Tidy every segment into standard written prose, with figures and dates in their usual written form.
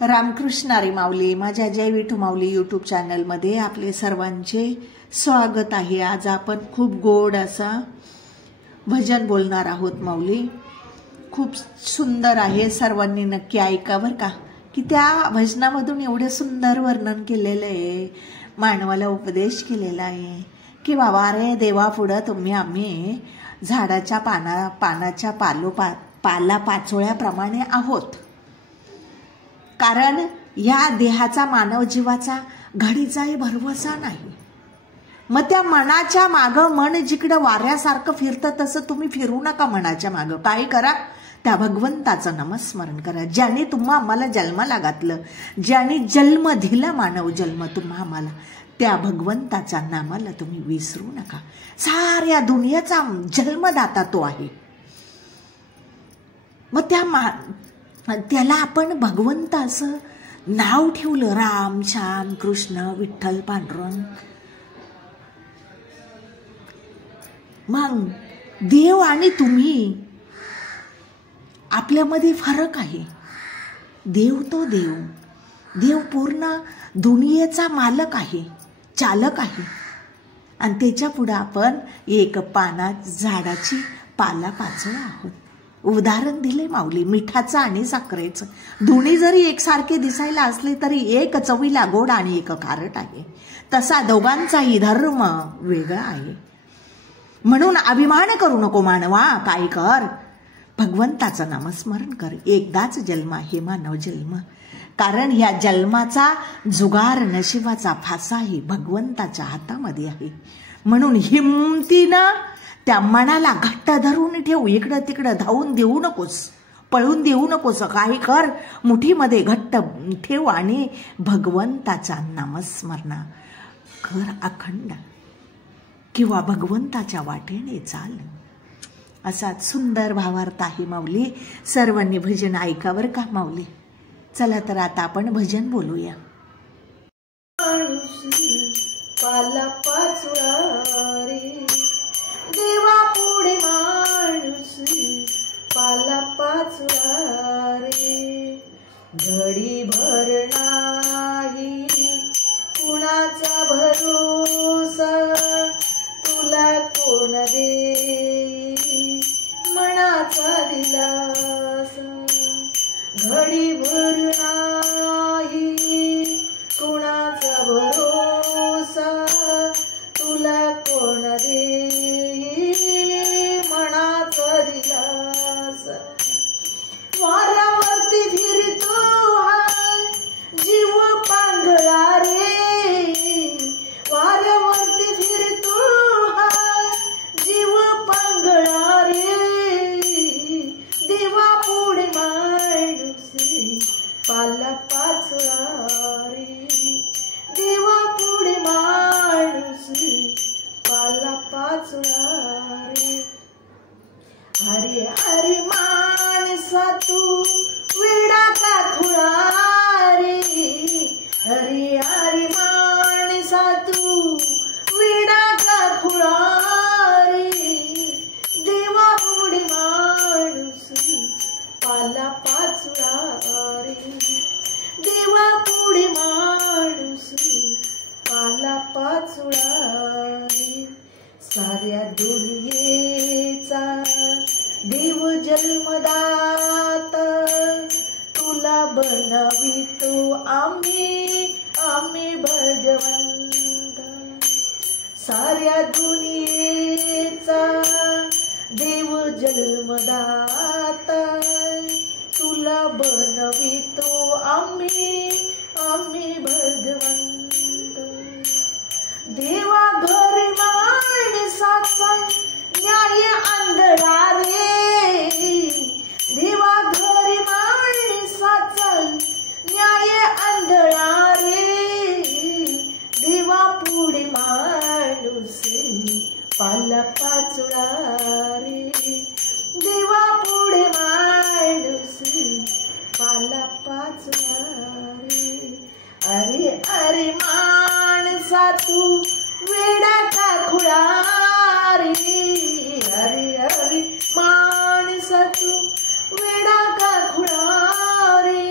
रामकृष्ण हरी माऊली. माझ्या जय विठू माऊली यूट्यूब चॅनलमध्ये आपले सर्वांचे स्वागत आहे. आज आपण खूप गोड असा भजन बोलणार आहोत माऊली. खूप सुंदर आहे, सर्वांनी नक्की ऐका बरं का. की त्या भजनामधून एवढे सुंदर वर्णन केलेलं आहे, मानवाला उपदेश केलेला आहे की बाबा रे देवा पुढं तुम्ही आम्ही झाडाच्या पानाच्या पाला पाचोळ्याप्रमाणे आहोत. कारण या देहाचा मानव जीवाचा घडीचाही भरवसा नाही. मग त्या मनाच्या मागं मन जिकडं वाऱ्यासारखं फिरतं तसं तुम्ही फिरू नका मनाच्या मागं. काय करा, त्या भगवंताचं नामस्मरण करा. ज्याने तुम्हा आम्हाला जन्माला घातलं, ज्याने जन्म दिला, मानव जन्म तुम्हा आम्हाला, त्या भगवंताच्या नामाला तुम्ही विसरू नका. साऱ्या दुनियेचा जन्मदाता तो आहे. मग त्याला आपण भगवंत असं नाव ठेवलं, राम श्याम कृष्ण विठ्ठल पांडुरंग. मग देव आणि तुम्ही आपल्यामध्ये फरक आहे. देव तो देव पूर्ण दुनियेचा मालक आहे, चालक आहे. आणि त्याच्या पुढे आपण एक झाडाची पाला पाचोळा आहोत. उदाहरण दिले माऊली, मिठाचं आणि साखरेचं. दोन्ही जरी एकसारखे दिसायला असले तरी एक चवीला गोड आणि एक खारट आहे. तसा दोघांचाही धर्म वेगळा आहे. म्हणून अभिमान करू नको मानवा. काय कर, भगवंताचं नामस्मरण कर. एकदाच जन्म आहे मानव जन्म. कारण या जन्माचा जुगार, नशिबाचा फासाही भगवंताच्या हातामध्ये आहे. म्हणून हिमतीनं त्या मनाला घट्ट धरून ठेव. इकडं तिकडं धावून देऊ नकोस, पळून देऊ नकोस. काही कर, मुठीमध्ये घट्ट ठेव आणि भगवंताचा नामस्मरण कर अखंड, किंवा भगवंताच्या वाटेने चाल. असा सुंदर भावार्थ आहे माऊली. सर्वांनी भजन ऐकावर का माऊली. चला तर आता आपण भजन बोलूया. पाला पाचोळा रे देवा पुढे माणूस, पाला पाचोळा रे. घडी भर नाही कुणाचा भरोसा, तुला कोण देई मनाचा दिलासा. घडी भर नाही कुणाचा भरोसा, तुला कोण देई मनाचा दिलासा. वाऱ्यावरती फिरतो हा जीव पांगळा रे, वाऱ्यावरती फिरतो हा जीव पांगळा रे. देवा पुढे माणूस पाला पाचोळा रे, देवा पुढे माणूस पाला पाचोळा रे. हरी हरी माणसा तू वेडा का खुळा रे, हरी हरी माणसा तू वेडा का खुळा रे. देवा पुढे माणूस पाला पाचोळा रे, देवा पुढे माणूस पाला पाचोळा रे. साऱ्या दुनियेचा देव जन्मदाता, तुला बनवितो आम्ही भगवंत. साऱ्या दुनियेचा देव जन्मदाता, तुला बनवितो आम्ही भगवंत. देवा घरी माणसाचा न्याय आंधळा रे, देवा घरी माणसाचा न्याय आंधळा रे. देवा पुढे माणूस पाला पाचोळा रे, देवा पुढे माणूस पाला पाचोळा रे. अरे अरे माणसा तू वेडा का खुळा रे, अरे अरे माणसा तू वेडा का खुळा रे.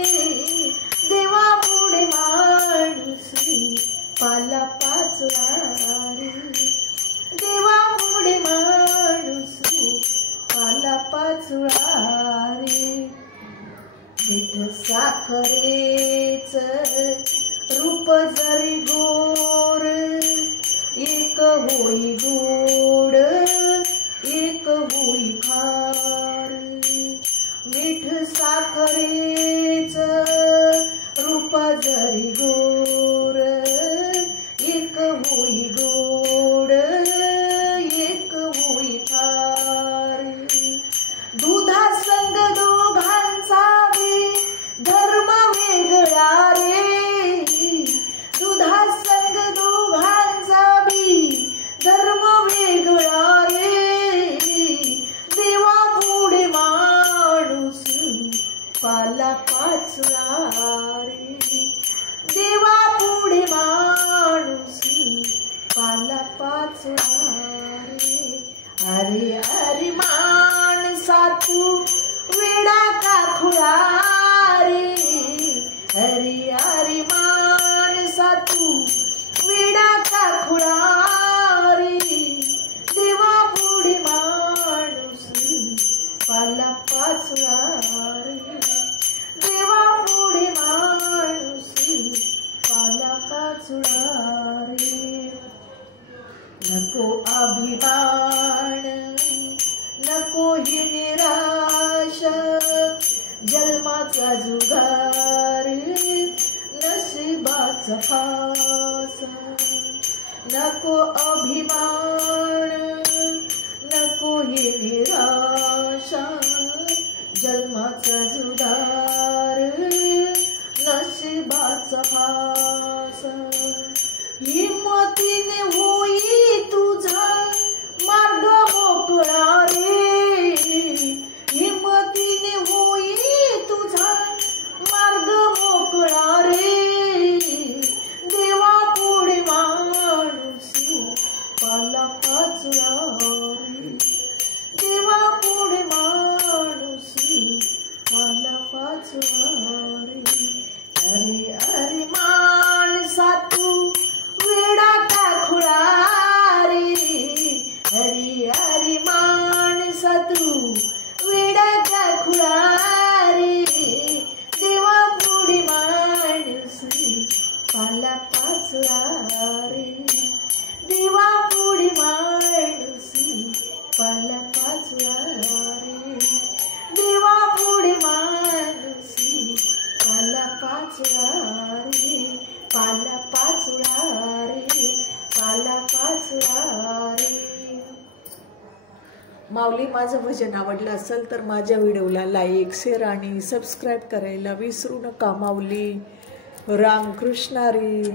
साखरेच रूप जरी गोर, एक होई गोड एक होई खार. मीठ साखरेच रूप जरी गोर, एक होई गोड एक होई खार. दुधा संग दोघांचा धर्म वेगळा रे, दुधा संग दोघांचा धर्म वेगळा रे. देवा पुढे माणूस पाला पाचला रे, देवा पुढे माणूस पाला पाचला रे. अरे अरे माणसा तू वेडा का खुळा रे, अरे अरे माणसा तू वेडा का खुळा रे. देवा पुढे माणूस पाला पाचला रे, देवा पुढे माणूस पाला पाचला रे. नको अभिमान नको ही निराशा, जन्माचा जुगार नशिबाचा फासा. नको अभिमान नको ही निराशा, जन्माचा जुगार नशिबाचा फासा. हिम्मतीने होई तुझा मार्ग मोकळा रे, हिम्मतीने होई तुझा मार्ग मोकळा रे. देवा पुढे माणूस पाला पाचला रे, देवा पुढे माणूस पाला पाचला रे. अरे अरे माणसा तू वेडा का खुळा रे, अरे अरे माणसा तू वेडा का खुळा रे. देवा पुढे माणूस पाला पाचला रे, देवा पुढे माणूस पाला पाचला रे. देवा पुढे माणूस पाला पाचला रे, पाला पाचला रे, पाला पाचला रे. माऊली, माझं भजन आवडलं असेल तर माझ्या व्हिडिओला लाईक शेअर आणि सबस्क्राईब करायला विसरू नका माऊली. रामकृष्ण हरी.